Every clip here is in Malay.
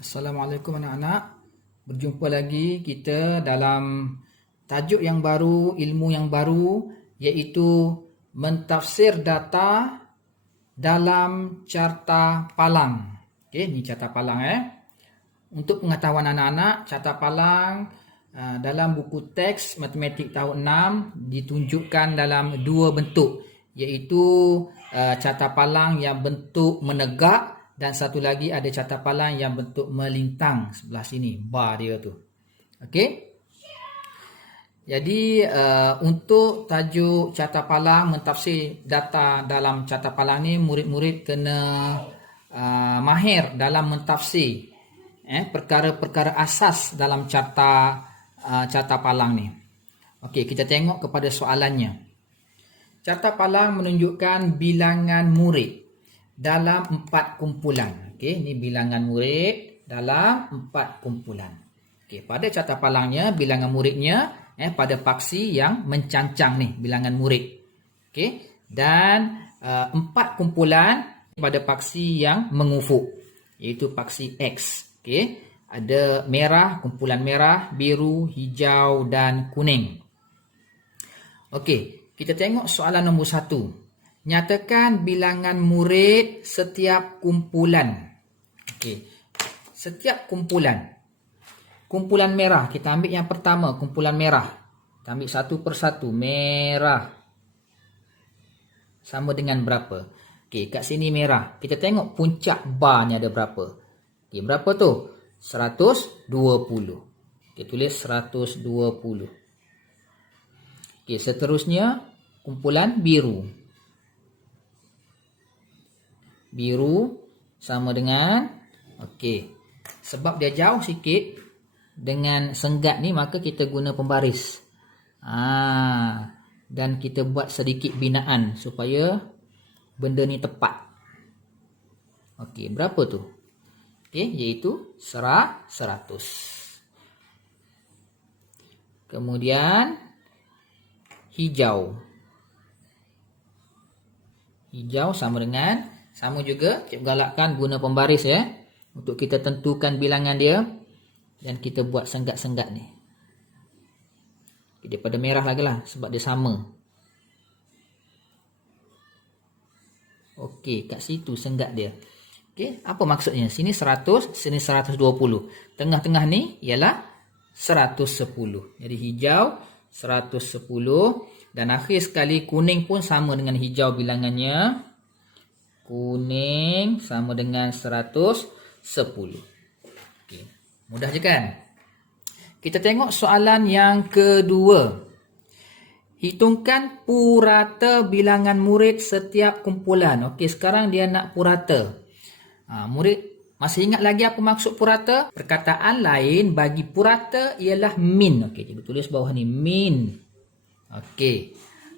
Assalamualaikum anak-anak. Berjumpa lagi kita dalam tajuk yang baru, ilmu yang baru, iaitu mentafsir data dalam carta palang. Okey, ni carta palang Untuk pengetahuan anak-anak, carta palang dalam buku teks matematik tahun 6 ditunjukkan dalam dua bentuk, iaitu carta palang yang bentuk menegak dan satu lagi ada carta palang yang bentuk melintang sebelah sini, bar dia tu. Okey. Jadi untuk tajuk carta palang, mentafsir data dalam carta palang ni, murid-murid kena mahir dalam mentafsir perkara-perkara asas dalam carta palang ni. Okey, kita tengok kepada soalannya. Carta palang menunjukkan bilangan murid dalam 4 kumpulan. Okey, ni bilangan murid dalam 4 kumpulan. Okey, pada carta palangnya bilangan muridnya pada paksi yang mencancang ni, bilangan murid. Okey, dan 4 kumpulan pada paksi yang mengufuk, iaitu paksi X. Okey, ada merah, kumpulan merah, biru, hijau dan kuning. Okey, kita tengok soalan nombor 1. Nyatakan bilangan murid setiap kumpulan. Okey, setiap kumpulan. Kumpulan merah, kita ambil yang pertama, kumpulan merah. Kita ambil satu persatu. Merah sama dengan berapa? Okey, kat sini merah. Kita tengok puncak barnya ada berapa. Okey, berapa tu? 120. Kita tulis 120. Okey, seterusnya kumpulan biru. Biru sama dengan, okey, sebab dia jauh sikit dengan senggat ni, maka kita guna pembaris. Dan kita buat sedikit binaan supaya benda ni tepat. Okey, berapa tu? Okey, iaitu 100. Kemudian hijau. Hijau sama juga, cikgu galakkan guna pembaris untuk kita tentukan bilangan dia dan kita buat senggat-senggat ni. Daripada merah lagi lah sebab dia sama. Okey, kat situ senggat dia. Okey, apa maksudnya? Sini 100, sini 120. Tengah-tengah ni ialah 110. Jadi hijau 110 dan akhir sekali kuning pun sama dengan hijau bilangannya. Kuning sama dengan 110. Okey, mudah je kan? Kita tengok soalan yang kedua. Hitungkan purata bilangan murid setiap kumpulan. Okey, sekarang dia nak purata. Murid masih ingat lagi apa maksud purata? Perkataan lain bagi purata ialah min. Okey, kita tulis bawah ni, min. Okey.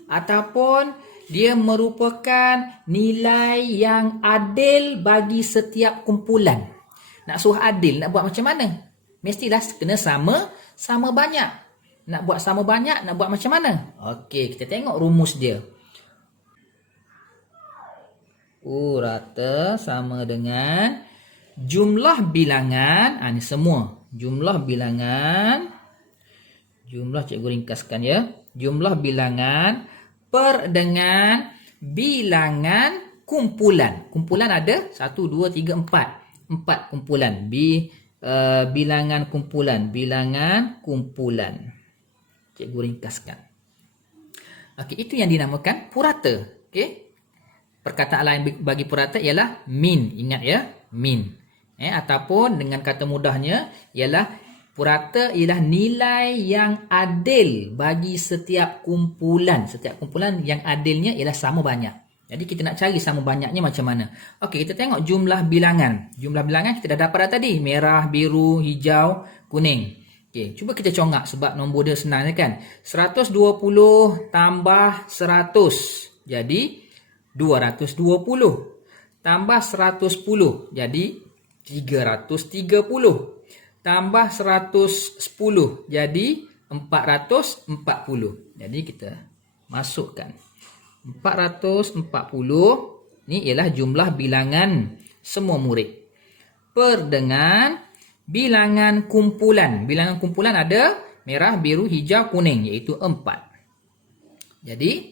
Ataupun dia merupakan nilai yang adil bagi setiap kumpulan. Nak suruh adil, nak buat macam mana? Mestilah kena sama banyak. Nak buat sama banyak, nak buat macam mana? Okey, kita tengok rumus dia. Purata sama dengan jumlah bilangan, ni semua. Jumlah bilangan, jumlah cikgu ringkaskan ya. Jumlah bilangan per dengan bilangan kumpulan. Kumpulan ada 1, 2, 3, 4. 4 kumpulan. Bilangan kumpulan. Bilangan kumpulan. Cikgu ringkaskan. Okey, itu yang dinamakan purata. Okey. Perkataan lain bagi purata ialah min. Ingat ya, min. Ataupun dengan kata mudahnya ialah purata ialah nilai yang adil bagi setiap kumpulan. Setiap kumpulan yang adilnya ialah sama banyak. Jadi kita nak cari sama banyaknya macam mana? Okey, kita tengok jumlah bilangan. Jumlah bilangan kita dah dapat dah tadi. Merah, biru, hijau, kuning. Okey, cuba kita congak sebab nombor dia senang kan. 120 tambah 100. Jadi 220. Tambah 110. Jadi 330. Tambah 110 jadi 440. Jadi kita masukkan 440 ni ialah jumlah bilangan semua murid per dengan bilangan kumpulan. Bilangan kumpulan ada merah, biru, hijau, kuning, iaitu 4. Jadi,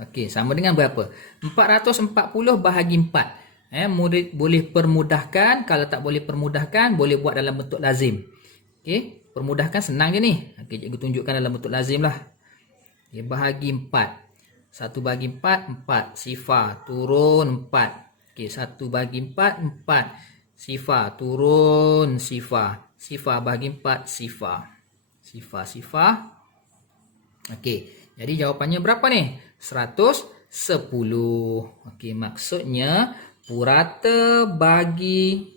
okey, sama dengan berapa? 440 bahagi 4. Murid boleh permudahkan. Kalau tak boleh permudahkan, boleh buat dalam bentuk lazim. Okey, permudahkan senang je ni. Okey, cikgu tunjukkan dalam bentuk lazim lah. Okay, bahagi 4. 1 bahagi 4, 4. Sifar, turun 4. Okey, 1 bahagi 4, 4. Sifar, turun sifar. Sifar bahagi 4, sifar. Sifar, sifar. Okey, jadi jawapannya berapa ni? 110. Okey, maksudnya purata bagi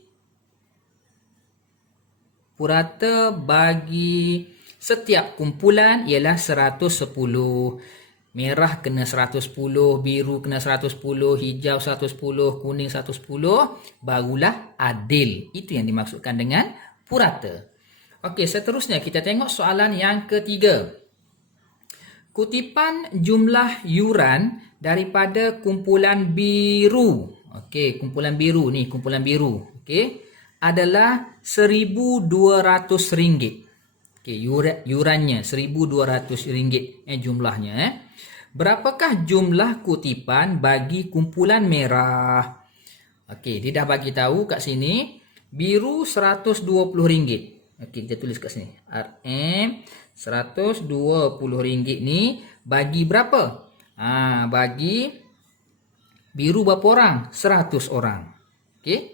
setiap kumpulan ialah 110. Merah kena 110, biru kena 110, hijau 110, kuning 110, barulah adil. Itu yang dimaksudkan dengan purata. Okey, seterusnya kita tengok soalan yang ketiga. Kutipan jumlah yuran daripada kumpulan biru. Okey, kumpulan biru ni, kumpulan biru. Okey, adalah RM1,200. Okey, yurannya RM1,200 jumlahnya. Berapakah jumlah kutipan bagi kumpulan merah? Okey, dia dah bagi tahu kat sini biru RM120. Okey, kita tulis kat sini. RM120 ni bagi berapa? Bagi biru berapa orang? 100 orang. Okey.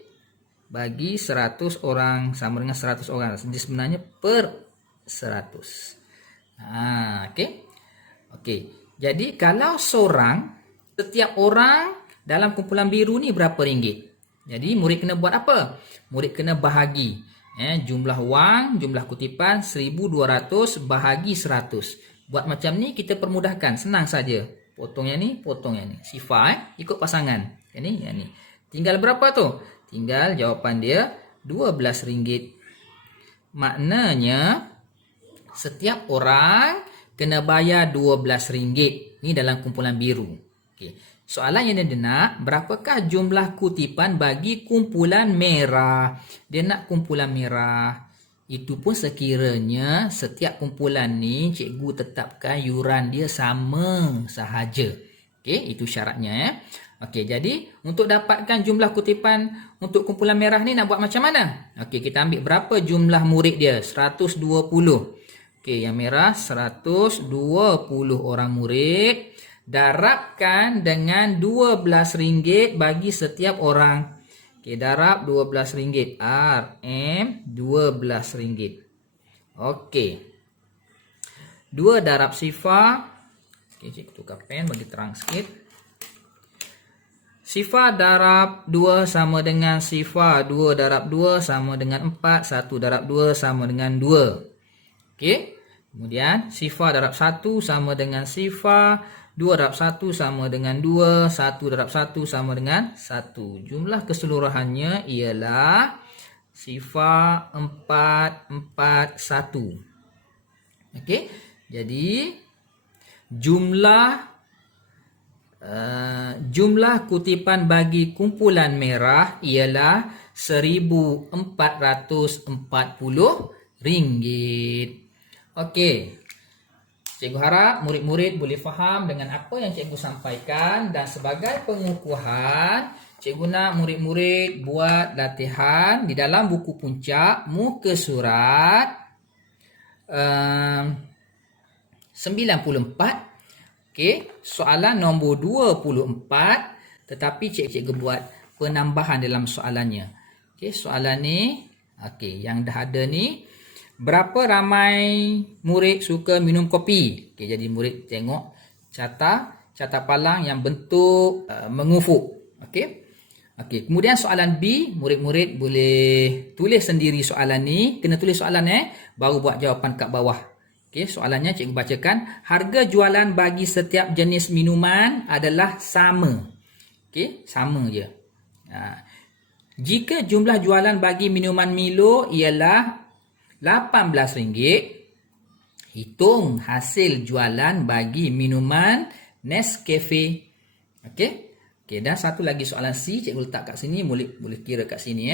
Bagi 100 orang sama dengan 100 orang. Jadi sebenarnya per 100. Okey. Okey. Jadi kalau seorang, setiap orang dalam kumpulan biru ni berapa ringgit? Jadi murid kena buat apa? Murid kena bahagi. Jumlah wang, jumlah kutipan 1,200 bahagi 100. Buat macam ni kita permudahkan. Senang saja. Potong yang ni, potong yang ni. Sifar ikut pasangan. Yang ni, yang ni. Tinggal berapa tu? Tinggal jawapan dia RM12. Maknanya setiap orang kena bayar RM12. Ni dalam kumpulan biru. Okey. Soalan yang dia nak, berapakah jumlah kutipan bagi kumpulan merah? Dia nak kumpulan merah. Itu pun sekiranya setiap kumpulan ni cikgu tetapkan yuran dia sama sahaja. Okey, itu syaratnya. Okey, jadi untuk dapatkan jumlah kutipan untuk kumpulan merah ni nak buat macam mana? Okey, kita ambil berapa jumlah murid dia? 120. Okey, yang merah 120 orang murid. Darabkan dengan RM12 bagi setiap orang. Okey, darab RM12. RM12. Okey. 2 darab sifar. Okey, cikgu tukar pen bagi terang sikit. Sifar darab 2 sama dengan sifar. 2 darab 2 sama dengan 4. 1 darab 2 sama dengan 2. Okey. Kemudian sifar darab 1 sama dengan sifar. 2 darab 1 sama dengan 2. 1 darab 1 sama dengan 1. Jumlah keseluruhannya ialah sifar 4, 4, 1. Okey. Jadi jumlah kutipan bagi kumpulan merah ialah RM1,440. Okey. Cikgu harap murid-murid boleh faham dengan apa yang cikgu sampaikan, dan sebagai pengukuhan, cikgu nak murid-murid buat latihan di dalam buku puncak muka surat 94. Okey, soalan nombor 24, tetapi cikgu buat penambahan dalam soalannya. Okey, soalan ni, okey, yang dah ada ni, berapa ramai murid suka minum kopi? Okey, jadi murid tengok carta palang yang bentuk mengufuk. Okey. Okey, kemudian soalan B, murid-murid boleh tulis sendiri soalan ni, kena tulis soalan baru buat jawapan kat bawah. Okey, soalannya cikgu bacakan. Harga jualan bagi setiap jenis minuman adalah sama. Okey, sama je. Jika jumlah jualan bagi minuman Milo ialah RM18, hitung hasil jualan bagi minuman Nescafe. Okey. Okey, dan satu lagi soalan C, cikgu letak kat sini, boleh kira kat sini.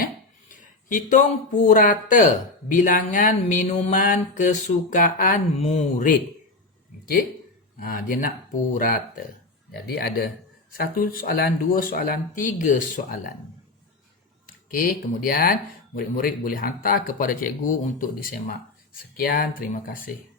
Hitung purata bilangan minuman kesukaan murid. Okey. Dia nak purata. Jadi ada 1 soalan, 2 soalan, 3 soalan. Okey, kemudian murid-murid boleh hantar kepada cikgu untuk disemak. Sekian, terima kasih.